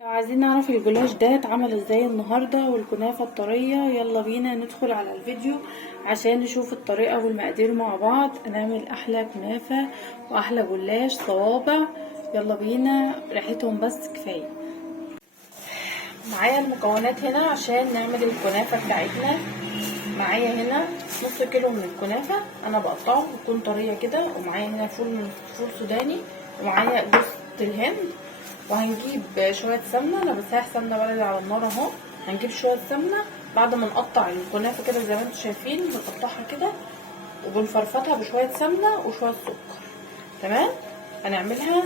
لو عايزين نعرف الجلاش ده اتعمل ازاي النهاردة والكنافة الطرية، يلا بينا ندخل على الفيديو عشان نشوف الطريقة والمقادير مع بعض. هنعمل احلى كنافة واحلى جلاش صوابع. يلا بينا، ريحتهم بس كفاية. معايا المكونات هنا عشان نعمل الكنافة بتاعتنا. معايا هنا نص كيلو من الكنافة، انا بقطعه بتكون طرية كده، ومعايا هنا فول سوداني، ومعايا جوز الهند، وهنجيب شويه سمنه. انا بسيح سمنه بلدي على النار اهو. هنجيب شويه سمنه بعد ما نقطع الكنافه كده زي ما انتم شايفين، بنقطعها كده وبنفرفطها بشويه سمنه وشويه سكر. تمام. هنعملها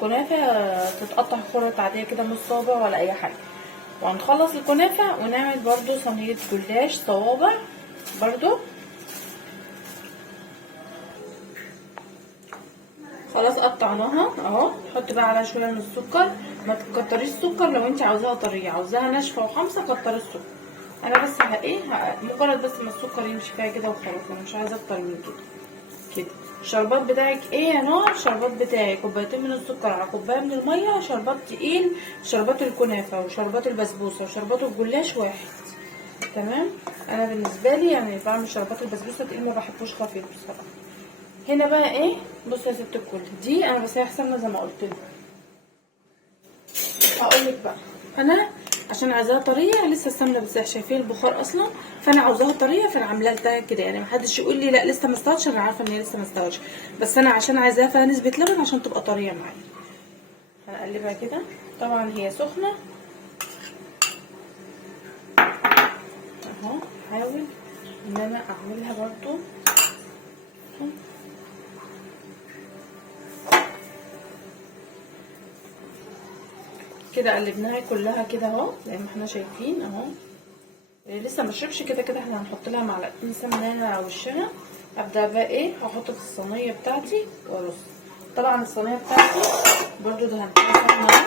كنافه تتقطع خرط عاديه كده، مش صابع ولا اي حاجه. وهنخلص الكنافه ونعمل برضو صينيه جلاش صوابع برضو. خلاص قطعناها اهو. نحط بقى عليها شويه من السكر، ما تكتريش السكر. لو انت عاوزاها طريه، عاوزاها ناشفه وحامصه، كتري السكر. انا بس مجرد بس ما السكر يمشي فيها كده وخلاص، انا مش عايزه اكتر من كده. كده الشربات بتاعك ايه يا نوع؟ الشربات بتاعي كوبايتين من السكر على كوبايه من الميه. شربات تقيل، شربات الكنافه وشربات البسبوسه وشربات الجلاش واحد. تمام. انا بالنسبه لي يعني بعمل شربات البسبوسه تقيل، ما بحبوش خفيف بصراحه. هنا بقى ايه؟ بص يا ست الكل، دي انا بسيح سمنه زي ما قلت لك. هقول لك بقى، انا عشان عايزاها طريه، لسه السمنه بتسيح، شايفين البخار اصلا، فانا عاوزاها طريه، فانا عاملاها لها كده. يعني محدش يقول لي لا لسه ما استوتش، انا عارفه ان هي لسه ما استوتش، بس انا عشان عايزاها فيها نسبه لبن عشان تبقى طريه معايا. هنقلبها كده، طبعا هي سخنه اهو. هحاول ان انا اعملها برضو كده. قلبناها كلها كده اهو زي ما احنا شايفين اهو. لسه ما شربش كده كده. احنا هنحط لها معلقتين سمنه على وشها. ابدا بقى ايه، هحط في الصينيه بتاعتي وارص. طبعا الصينيه بتاعتي برضو دهنتها سمنه.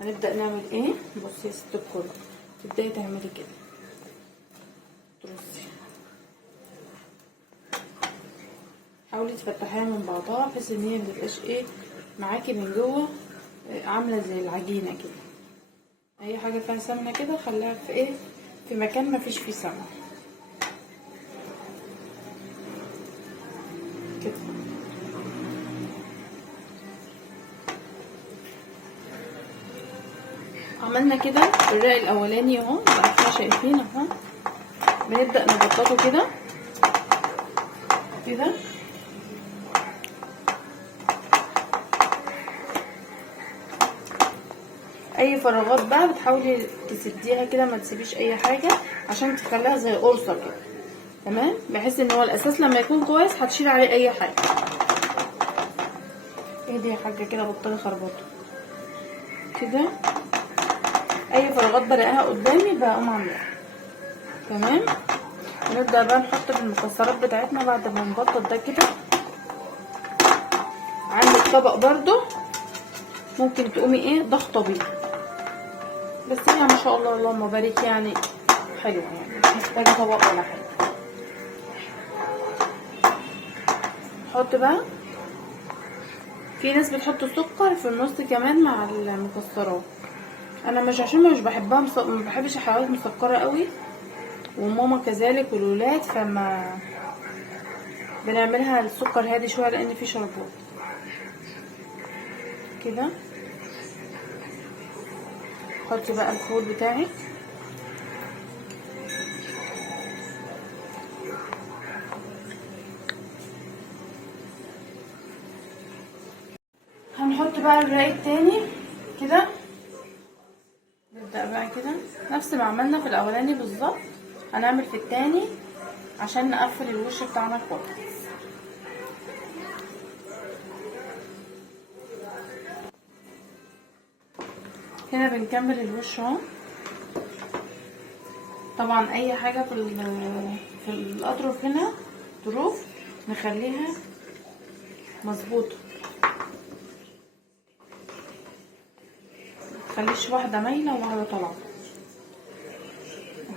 هنبدا نعمل ايه؟ بصي يا ست الكل، تبداي تعملي كده، ترصي، حاولي تفتحيها من بعضها بحيث ان هي متبقاش ايه معاكي من جوه عامله زي العجينه كده. اي حاجه فيها سمنه كده خليها في ايه، في مكان ما فيش فيه سمنه كده. عملنا كده الرق الاولاني اهو زي ما احنا شايفين اهو. بنبدا نبططه كده كده. اي فراغات بقى بتحاولي تسديها كده، ما تسيبيش اي حاجه عشان تخليها زي قرصه كده. تمام، بحيث ان هو الاساس لما يكون كويس هتشيل عليه اي حاجه. اهدي يا حاجه كده، بطلي خربطه كده. اي فراغات بلاقيها قدامي بقوم عاملاها. تمام. نبدا بقى نحط في المكسرات بتاعتنا بعد ما نبطط ده كده. عندك طبق برضو ممكن تقومي ايه ضغطه بيه، بس هي ما شاء الله اللهم بارك يعني حلوه، يعني مش محتاجه طبق ولا حاجه. نحط بقى، في ناس بتحط سكر في النص كمان مع المكسرات. انا مش عشان مش بحبها ما بحبش الحلويات مسكره قوي، وماما كذلك والولاد، فما بنعملها السكر هادي شويه لان في شربات كده. حطي بقى الفول بتاعك، هنحط بقى الرق التاني كده. نبدأ بقى كده نفس ما عملنا في الاولاني بالظبط، هنعمل في التاني عشان نقفل الوش بتاعنا كويس. هنا بنكمل الوش اهو. طبعا اي حاجه في الاطراف هنا ظروف نخليها مظبوطه، متخليش واحده مايله وواحده طالعه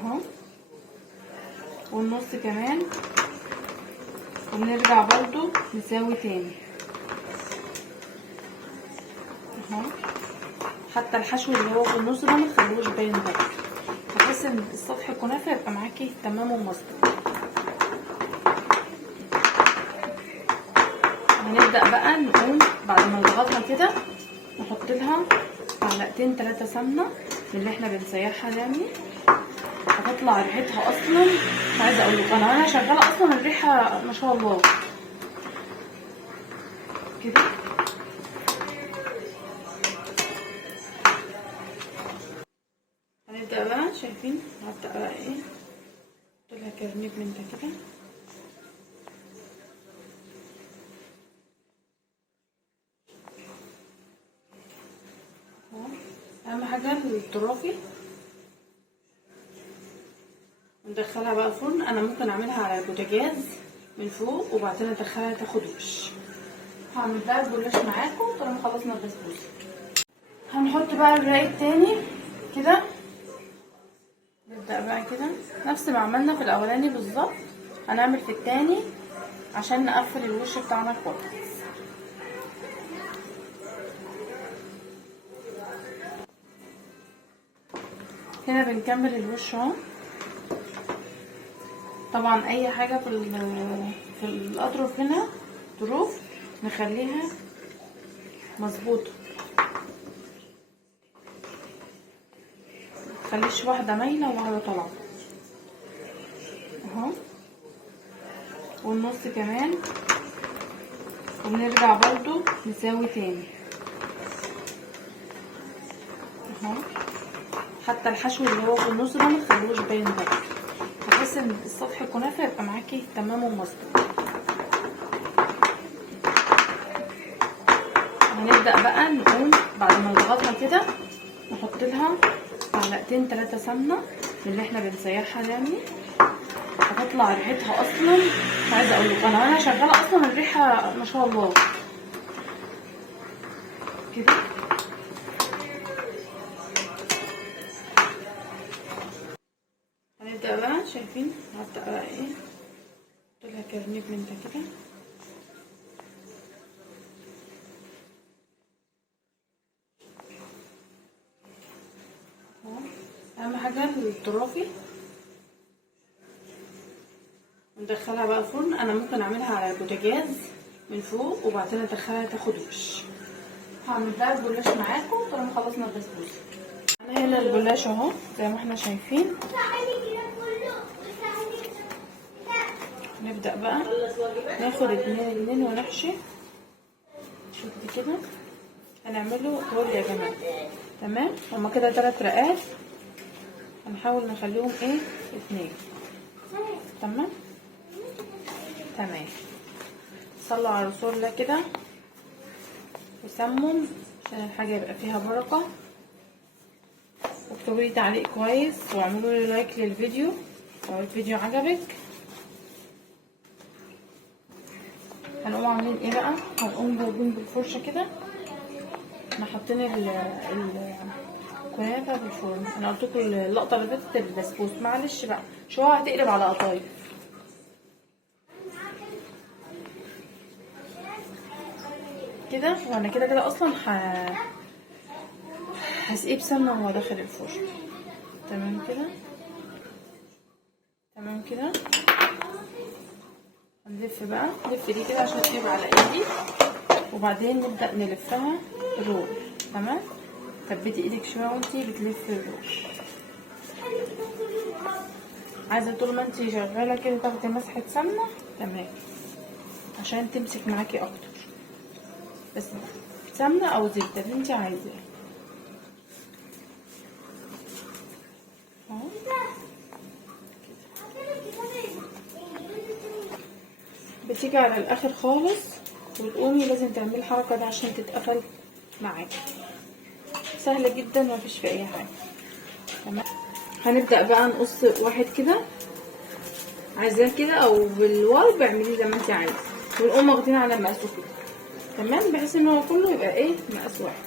اهو. والنص كمان، ونرجع برضو نساوي تاني اهو. حتى الحشو اللي هو في النص ده متخلوش باين بره، بحيث ان السطح الكنافه يبقى معاكي تمام ومظبوط. هنبدا بقى نقوم بعد ما نضغطها كده نحط لها معلقتين 3 سمنه من اللي احنا بنسيحها يعني. هتطلع ريحتها اصلا مش عايزه اقول لكم، انا شغاله اصلا الريحه ما شاء الله كده. هنبدا بقى، شايفين هبدا بقى ايه، احط لها كرنيب من ده كده. اهم حاجه الطرافي ندخلها بقى فرن. انا ممكن اعملها على البوتاجاز من فوق وبعدين ادخلها تاخد وش. هعمل بقى الجلاش معاكم طالما خلصنا البسبوسه. هنحط بقى الرق التاني كده. نبدا بقى كده نفس ما عملنا في الاولاني بالظبط هنعمل في التاني عشان نقفل الوش بتاعنا كويس. هنا بنكمل الوش اهو. طبعا اي حاجه في الاطراف هنا طروف نخليها مظبوطه، متخليش واحده مايله وواحده طالعه اهو، والنص كمان. وبنرجع برضو نساوي تاني اهو. حتى الحشو اللي هو في النص ده متخلوش باين بره، بحيث ان السطح الكنافه يبقى معاكي تمام ومظبوط. هنبدا بقى نقوم بعد ما نضغطها كده نحط لها معلقتين 3 سمنه من اللي احنا بنسيحها يعني. هتطلع ريحتها اصلا مش عايزه اقول لكم، انا شغاله اصلا الريحه ما شاء الله كده. هنبدا بقى، شايفين هبدا بقى ايه، احط لها كرنيب من ده كده. اهم حاجه الطرافي ندخلها بقى فرن. انا ممكن اعملها على البوتاجاز من فوق وبعدين ادخلها تاخد وش. هعمل بقى الجلاش معاكم طالما خلصنا البسبوسه. انا هنا الجلاش اهو زي ما احنا شايفين. نبدا بقى ناخد اتنين ونحشي كده. هنعمله رول يا جماعه، تمام. هما كده 3 رقات، هنحاول نخليهم ايه 2. تمام. صلوا على رسول الله كده وسموا عشان الحاجه يبقى فيها بركه. واكتبوا لي تعليق كويس واعملوا لي لايك للفيديو لو الفيديو عجبك. هنقوم عاملين ايه بقى، هنقوم جايبين بالفرشه كده. احنا حاطين الكنافه في الفرن. انا قلت لكم اللقطه اللي فاتت البسبوس، معلش بقى شويه هتقلب على قطايف كده. وانا كده اصلا هسقيه بسمنه وهو داخل الفرن. تمام كده. هنلف بقى، نلف دي كده عشان تقلب على ايدي، وبعدين نبدا نلفها رول. تمام. ثبتي ايدك شويه وانتي بتلفي الرول. عايزه طول ما انتي شغاله كده تاخدي مسحه سمنه، تمام، عشان تمسك معاكي اكتر. بس سمنه او زبده اللي انتي عايزاه اهو. بتيجي على الاخر خالص وتقومي لازم تعملي الحركه دي عشان تتقفل معاكي. سهله جدا ومفيش في اي حاجه. تمام. هنبدا بقى نقص واحد كده، عايزاه كده او بالورب اعمليه زي ما انت عايزه، ونقوم واخدين على مقاسه كده. تمام، بحيث ان هو كله يبقى ايه مقاس واحد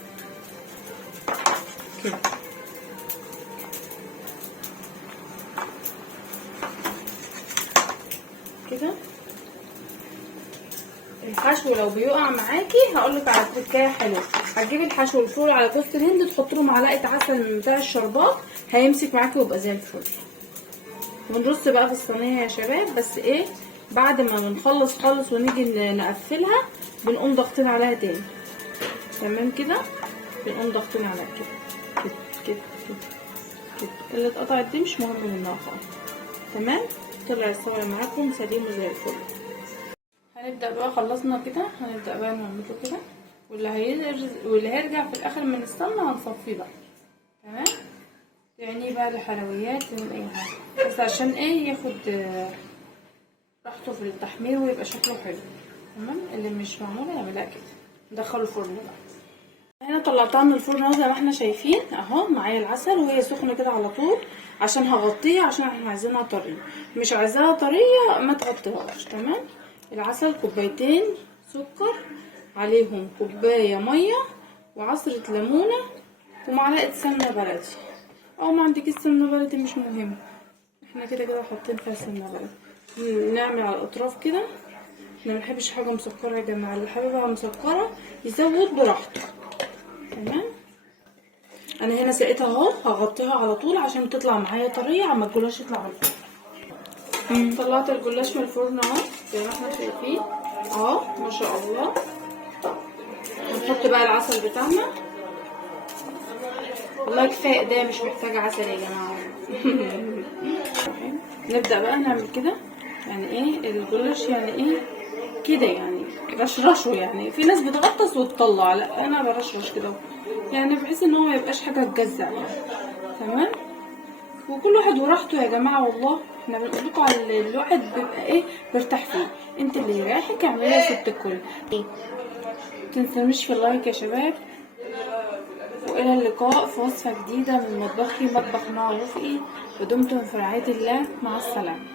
كده. الحشو لو بيقع معاكي هقولك على تركايه حلوه. هتجيبي الحشو الفول على جوز الهند، تحط له معلقه عسل من بتاع الشربات، هيمسك معاكي ويبقى زي الفل. ونرص بقى في الصينيه يا شباب. بس ايه، بعد ما بنخلص خالص ونيجي نقفلها بنقوم ضاغطين عليها تاني. تمام كده، بنقوم ضاغطين عليها كده كده كده كده. اللي اتقطعت دي مش مهم منها خالص. تمام، طلع الصور معاكم سليم وزي الفل. هنبدأ بقى، خلصنا كده، هنبدأ بقى نعمله كده، واللي هيرجع في الاخر من السمنة هنصفيه بقى. تمام، يعني بقى الحلويات من اي حاجة، بس عشان ايه ياخد راحته في التحمير ويبقى شكله حلو. تمام، اللي مش معمولة يعملها كده. ندخله الفرن بقى. هنا طلعتها من الفرن اهو زي ما احنا شايفين اهو، معايا العسل وهي سخنة كده على طول، عشان هغطيها عشان احنا عايزينها طرية. مش عايزاها طرية ما تغطيهاش. تمام، العسل كوبايتين سكر، عليهم كوباية مية وعصرة ليمونة ومعلقة سمنة بلدي، او ما عندكيش سمنة بلدي مش مهم، احنا كده كده حاطين فيها سمنة بلدي. نعمل على الاطراف كده، احنا منحبش حاجة مسكرة يا جماعة، اللي حاببها مسكرة يزود براحته. تمام، انا هنا سقيتها اهو، هغطيها على طول عشان تطلع معايا طرية عما الجلاش يطلع من الفرن. طلعت الجلاش من الفرن اهو زي ما احنا شايفين اهو، ما شاء الله. هنحط بقى العسل بتاعنا، والله كفايه ده مش محتاجه عسل يا جماعه. نبدا بقى نعمل كده، يعني ايه الجلاش، يعني ايه كده، يعني رشرشه. يعني في ناس بتغطس وتطلع، لا انا برشرش كده يعني، بحيث ان هو ما يبقاش حاجه تجزع يعني. تمام، وكل واحد وراحته يا جماعه، والله احنا بنقول لكم على اللي الواحد بيبقى ايه مرتاح فيه. انت اللي يريحك اعملي يا ست الكل. متنسونيش في اللايك يا شباب، والى اللقاء في وصفه جديده من مطبخي مطبخ نوع رفقي، ودمتم في رعايه الله، مع السلامه.